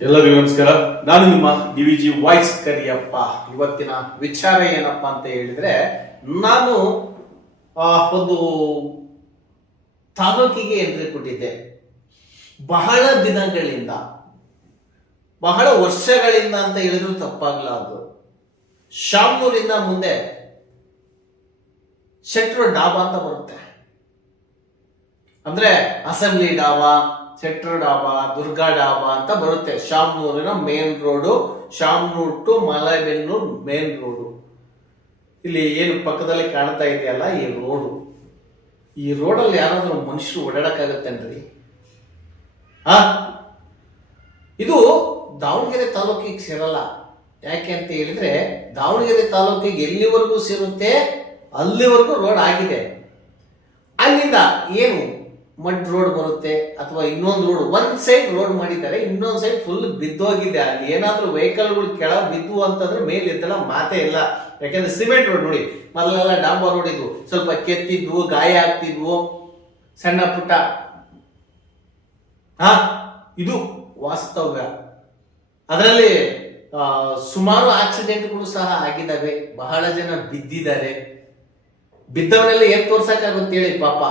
ಎಲ್ಲರಿಗೂ ನಮಸ್ಕಾರ. ನಾನು ನಿಮ್ಮ ಡಿವಿಜಿ ವಾಯ್ಸ್ ಕರಿಯಪ್ಪ. ಇವತ್ತಿನ ವಿಚಾರ ಏನಪ್ಪಾ ಅಂತ ಹೇಳಿದ್ರೆ, ನಾನು ಒಂದು ತಾಲೂಕಿಗೆ ಎಂಟ್ರಿ ಕೊಟ್ಟಿದ್ದೆ. ಬಹಳ ದಿನಗಳಿಂದ, ಬಹಳ ವರ್ಷಗಳಿಂದ ಅಂತ ಹೇಳಿದ್ರು ತಪ್ಪಾಗ್ಲಾರ್ದು. ಶಾಮನೂರಿಂದ ಮುಂದೆ ಶೆಟ್ರು ಡಾಬಾ ಅಂತ ಬರುತ್ತೆ. ಅಂದ್ರೆ ಅಸೆಂಬ್ಲಿ ಡಾಬಾ, ಶೆಟ್ರು ಡಾಬಾ, ದುರ್ಗಾ ಡಾಬಾ ಅಂತ ಬರುತ್ತೆ. ಶಾಮನೂರಿನ main road, Shamanur to Malebennur main road. ಇಲ್ಲಿ ಏನು ಪಕ್ಕದಲ್ಲಿ ಕಾಣ್ತಾ ಇದೆಯಲ್ಲ ಈ ರೋಡು, ಈ ರೋಡಲ್ಲಿ ಯಾರಾದ್ರೂ ಮನುಷ್ಯರು ಓಡಾಡಕ್ಕಾಗತ್ತೇನ್ರಿ? ಇದು ದಾವಣಗೆರೆ ತಾಲೂಕಿಗೆ ಸೇರಲ್ಲ. ಯಾಕೆ ಅಂತ ಹೇಳಿದ್ರೆ, ದಾವಣಗೆರೆ ತಾಲೂಕಿಗೆ ಎಲ್ಲಿವರೆಗೂ ಸೇರುತ್ತೆ ಅಲ್ಲಿವರೆಗೂ ರೋಡ್ ಆಗಿದೆ. ಅಲ್ಲಿಂದ ಏನು ಮಡ್ ರೋಡ್ ಬರುತ್ತೆ ಅಥವಾ ಇನ್ನೊಂದು ರೋಡ್, ಒಂದ್ ಸೈಡ್ ರೋಡ್ ಮಾಡಿದ್ದಾರೆ, ಇನ್ನೊಂದ್ ಸೈಡ್ ಫುಲ್ ಬಿದ್ದೋಗಿದೆ. ಅಲ್ಲಿ ಏನಾದ್ರೂ ವೆಹಿಕಲ್ಗಳು ಕೆಳ ಬಿದ್ದು ಅಂತಂದ್ರೆ ಮೇಲೆ ಎದ್ದಲ್ಲ ಮಾತೇ ಇಲ್ಲ. ಯಾಕಂದ್ರೆ ಸಿಮೆಂಟ್ ರೋಡ್ ನೋಡಿ, ಮೊದಲೆಲ್ಲ ಡಾಂಬರ್ ರೋಡ್ ಇದ್ವು, ಸ್ವಲ್ಪ ಕೆತ್ತಿದ್ವು, ಗಾಯ ಆಗ್ತಿದ್ವು, ಸಣ್ಣ ಪುಟ್ಟ. ಇದು ವಾಸ್ತವ್ಯ. ಅದರಲ್ಲಿ ಸುಮಾರು ಆಕ್ಸಿಡೆಂಟ್ಗಳು ಸಹ ಆಗಿದ್ದಾವೆ. ಬಹಳ ಜನ ಬಿದ್ದಿದ್ದಾರೆ. ಬಿದ್ದವನ್ನೆಲ್ಲ ಏನ್ ತೋರ್ಸಕ್ಕಾಗುತ್ತೆ ಹೇಳಿ ಪಾಪ.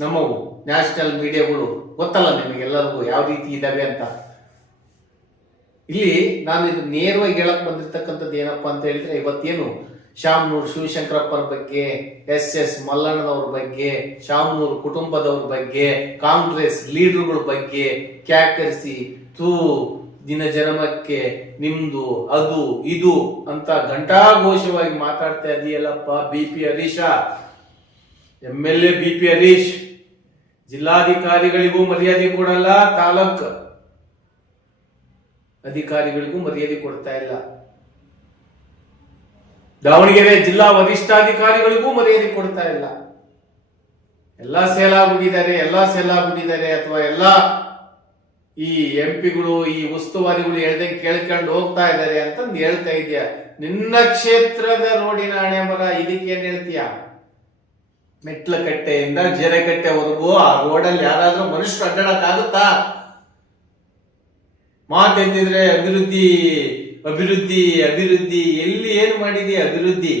ನಮ್ಮವು ನ್ಯಾಷನಲ್ ಮೀಡಿಯಾಗಳು ಗೊತ್ತಲ್ಲ ನಿಮಗೆಲ್ಲರಿಗೂ ಯಾವ ರೀತಿ ಇದಾವೆ ಅಂತ. ಇಲ್ಲಿ ನಾನು ಇದು ನೇರವಾಗಿ ಹೇಳಕ್ ಬಂದಿರ್ತಕ್ಕಂಥದ್ದು ಏನಪ್ಪಾ ಅಂತ ಹೇಳಿದ್ರೆ, ಇವತ್ತೇನು ಶಾಮನೂರು ಶಿವಶಂಕರಪ್ಪರ ಬಗ್ಗೆ, ಎಸ್ ಮಲ್ಲಣ್ಣನವ್ರ ಬಗ್ಗೆ, ಶಾಮನೂರು ಕುಟುಂಬದವ್ರ ಬಗ್ಗೆ, ಕಾಂಗ್ರೆಸ್ ಲೀಡರ್ಗಳ ಬಗ್ಗೆ ಕ್ಯಾಕರಿಸಿ ತೂ ದಿನ ಜನ್ಮಕ್ಕೆ ನಿಮ್ದು ಅದು ಇದು ಅಂತ ಘಂಟಾಘೋಷವಾಗಿ ಮಾತಾಡ್ತಾ ಇದೆಯಲ್ಲಪ್ಪ BP Harish, MLA BP Harish. ಜಿಲ್ಲಾಧಿಕಾರಿಗಳಿಗೂ ಮರ್ಯಾದೆ ಕೊಡಲ್ಲ, ತಾಲೂಕ್ ಅಧಿಕಾರಿಗಳಿಗೂ ಮರ್ಯಾದೆ ಕೊಡ್ತಾ ಇಲ್ಲ, ದಾವಣಗೆರೆ ಜಿಲ್ಲಾ ವರಿಷ್ಠಾಧಿಕಾರಿಗಳಿಗೂ ಮರ್ಯಾದೆ ಕೊಡ್ತಾ ಇಲ್ಲ. ಎಲ್ಲಾ ಸೇಲ್ ಆಗ್ಬಿಟ್ಟಿದ್ದಾರೆ ಅಥವಾ ಎಲ್ಲಾ ಈ MP ಗಳು, ಈ ಉಸ್ತುವಾರಿಗಳು ಹೇಳ್ದಂಗೆ ಕೇಳ್ಕೊಂಡು ಹೋಗ್ತಾ ಇದ್ದಾರೆ ಅಂತಂದು ಹೇಳ್ತಾ ಇದೆಯಾ. ನಿನ್ನ ಕ್ಷೇತ್ರದ ರೋಡಿನ ಹಣೆ ಮರ, ಇದಕ್ಕೇನ್ ಹೇಳ್ತೀಯ? ಮೆಟ್ಲಕಟ್ಟೆಯಿಂದ ಜೆರೆಕಟ್ಟೆವರೆಗೂ ಆ ರೋಡಲ್ಲಿ ಯಾರಾದ್ರೂ ಮನುಷ್ಯರು ಅಡ್ಡಾಡಕ್ಕಾಗುತ್ತಾ? ಮಾತೆಂದಿದ್ರೆ ಅಭಿವೃದ್ಧಿ ಎಲ್ಲಿ ಏನ್ ಮಾಡಿದೀಯ ಅಭಿವೃದ್ಧಿ?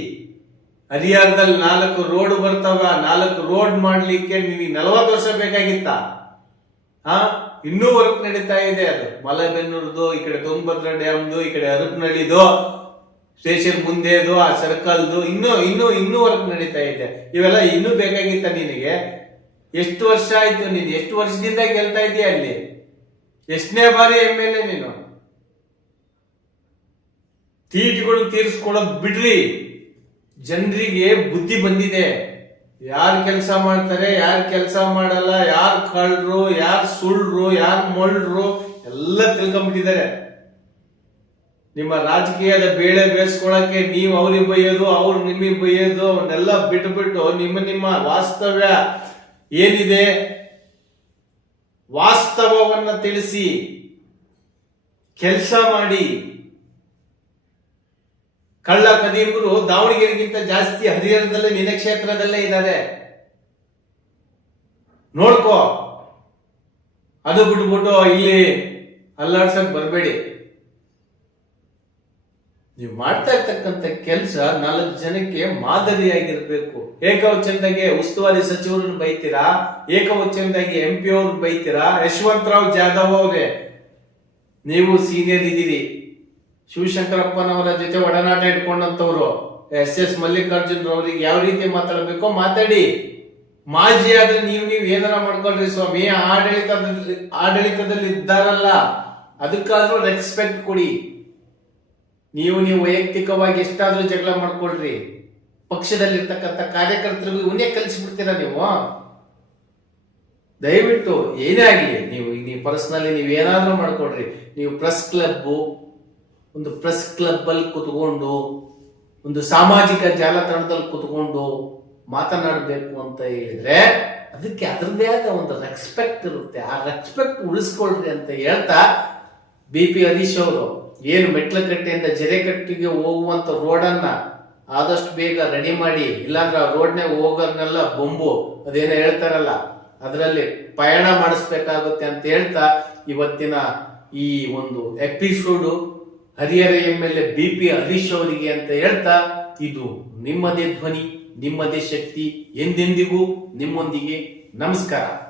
ಹರಿಹರದಲ್ಲಿ 4 ರೋಡ್ ಬರ್ತಾವ. 4 ರೋಡ್ ಮಾಡ್ಲಿಕ್ಕೆ ನಿಮಗೆ 40 ವರ್ಷ ಬೇಕಾಗಿತ್ತ? ಇನ್ನೂ ವರ್ಕ್ ನಡೀತಾ ಇದೆ. ಅದು ಮಲೆಬೆನ್ನೂರ್ದು, ಈ ಕಡೆ ತುಂಗಭದ್ರಾ ಡ್ಯಾಮ್ದು, ಈ ಕಡೆ ಹರಪನಹಳ್ಳಿದು, ಸ್ಟೇಷನ್ ಮುಂದೆದು, ಆ ಸರ್ಕಲ್ದು ಇನ್ನೂ ವರ್ಕ್ ನಡೀತಾ ಇದೆ. ಇವೆಲ್ಲ ಇನ್ನೂ ಬೇಕಾಗಿತ್ತ ನಿನಗೆ? ಎಷ್ಟು ವರ್ಷ ಆಯ್ತು? ನೀನು ಎಷ್ಟು ವರ್ಷದಿಂದ ಗೆಲ್ತಾ ಇದೀಯ ಅಲ್ಲಿ? ಎಷ್ಟನೇ ಬಾರಿ MLA ನೀನು? ತೀಟುಗಳು ತೀರಿಸ್ಕೊಳ್ಳೋದು ಬಿಡ್ರಿ. ಜನರಿಗೆ ಬುದ್ಧಿ ಬಂದಿದೆ. ಯಾರು ಕೆಲಸ ಮಾಡ್ತಾರೆ, ಯಾರು ಕೆಲಸ ಮಾಡಲ್ಲ, ಯಾರು ಕಳ್ರು, ಯಾರು ಸುಳ್ರು, ಯಾರು ಮೊಳ್ರು ಎಲ್ಲ ತಿಳ್ಕೊಂಡ್ಬಿಟ್ಟಿದ್ದಾರೆ. ನಿಮ್ಮ ರಾಜಕೀಯದ ಬೇಳೆ ಬೇಯಿಸ್ಕೊಳಕ್ಕೆ ನೀವು ಅವ್ರಿಗೆ ಬೈಯೋದು, ಅವ್ರು ನಿಮಗೆ ಬೈಯೋದು, ಅವನ್ನೆಲ್ಲ ಬಿಟ್ಟು ನಿಮ್ಮ ವಾಸ್ತವ್ಯ ಏನಿದೆ ವಾಸ್ತವವನ್ನ ತಿಳಿಸಿ ಕೆಲಸ ಮಾಡಿ. ಕಳ್ಳ ಕದೀಮರು ದಾವಣಗೆರೆಗಿಂತ ಜಾಸ್ತಿ ಹರಿಹರದಲ್ಲೇ, ನಿನ್ನ ಕ್ಷೇತ್ರದಲ್ಲೇ ಇದ್ದಾರೆ. ನೋಡ್ಕೋ. ಅದು ಬಿಟ್ಬಿಟ್ಟು ಇಲ್ಲಿ ಅಲ್ಲಾಡ್ಸಕ್ ಬರಬೇಡಿ. ನೀವು ಮಾಡ್ತಾ ಇರ್ತಕ್ಕಂಥ ಕೆಲಸ 4 ಜನಕ್ಕೆ ಮಾದರಿಯಾಗಿರ್ಬೇಕು. ಏಕವಚನದಾಗೆ ಉಸ್ತುವಾರಿ ಸಚಿವರನ್ನು ಬೈತೀರಾ, ಏಕವಚನದಾಗಿ MP ಅವ್ರನ್ನ ಬೈತೀರಾ. ಯಶವಂತರಾವ್ ಜಾಧವ್ ಅವರೇ, ನೀವು ಸೀನಿಯರ್ ಇದ್ದೀರಿ, ಶಿವಶಂಕರಪ್ಪನವರ ಜೊತೆ ಒಡನಾಟ ಇಟ್ಕೊಂಡಂತವ್ರು. SS ಮಲ್ಲಿಕಾರ್ಜುನ್ ಅವರಿಗೆ ಯಾವ ರೀತಿ ಮಾತಾಡಬೇಕೋ ಮಾತಾಡಿ. ಮಾಜಿ ಆದ್ರೆ ನೀವು ಏನಾರ ಮಾಡ್ಕೊಳ್ರಿ ಸ್ವಾಮಿ. ಆಡಳಿತದಲ್ಲಿ ಇದ್ದಾರಲ್ಲ, ಅದಕ್ಕಾದ್ರೂ ರೆಸ್ಪೆಕ್ಟ್ ಕೊಡಿ. ನೀವು ವೈಯಕ್ತಿಕವಾಗಿ ಎಷ್ಟಾದ್ರೂ ಜಗಳ ಮಾಡ್ಕೊಳ್ರಿ. ಪಕ್ಷದಲ್ಲಿರ್ತಕ್ಕಂಥ ಕಾರ್ಯಕರ್ತರಿಗೂ ಇವನ್ನೇ ಕಲಿಸ್ಬಿಡ್ತೀರಾ ನೀವು? ದಯವಿಟ್ಟು ಏನೇ ಆಗ್ಲಿ, ನೀವು ಪರ್ಸನಲಿ ಏನಾದ್ರೂ ಮಾಡ್ಕೊಳ್ರಿ. ನೀವು ಒಂದು ಪ್ರೆಸ್ ಕ್ಲಬ್ ಅಲ್ಲಿ ಕುತ್ಕೊಂಡು, ಒಂದು ಸಾಮಾಜಿಕ ಜಾಲತಾಣದಲ್ಲಿ ಕುತ್ಕೊಂಡು ಮಾತನಾಡಬೇಕು ಅಂತ ಹೇಳಿದ್ರೆ ಅದಕ್ಕೆ ಅದರದೇ ಆದ ಒಂದು ರೆಸ್ಪೆಕ್ಟ್ ಇರುತ್ತೆ. ಆ ರೆಸ್ಪೆಕ್ಟ್ ಉಳಿಸ್ಕೊಳ್ರಿ ಅಂತ ಹೇಳ್ತಾ, BP ಹರೀಶ್ ಅವರು ಏನು ಮೆಟ್ಲಕಟ್ಟೆಯಿಂದ ಜೆರೆಕಟ್ಟಿಗೆ ಹೋಗುವಂತ ರೋಡನ್ನ ಆದಷ್ಟು ಬೇಗ ರೆಡಿ ಮಾಡಿ, ಇಲ್ಲಾಂದ್ರೆ ಆ ರೋಡ್ನೇ ಹೋಗೋರ್ನೆಲ್ಲ ಬೊಂಬು ಅದೇನೋ ಹೇಳ್ತಾರಲ್ಲ ಅದರಲ್ಲಿ ಪಯಣ ಮಾಡಿಸ್ಬೇಕಾಗುತ್ತೆ ಅಂತ ಹೇಳ್ತಾ ಇವತ್ತಿನ ಈ ಒಂದು episode Harihar MLA BP Harish ಅವರಿಗೆ ಅಂತ ಹೇಳ್ತಾ, ಇದು ನಿಮ್ಮದೇ ಧ್ವನಿ, ನಿಮ್ಮದೇ ಶಕ್ತಿ, ಎಂದೆಂದಿಗೂ ನಿಮ್ಮೊಂದಿಗೆ. ನಮಸ್ಕಾರ.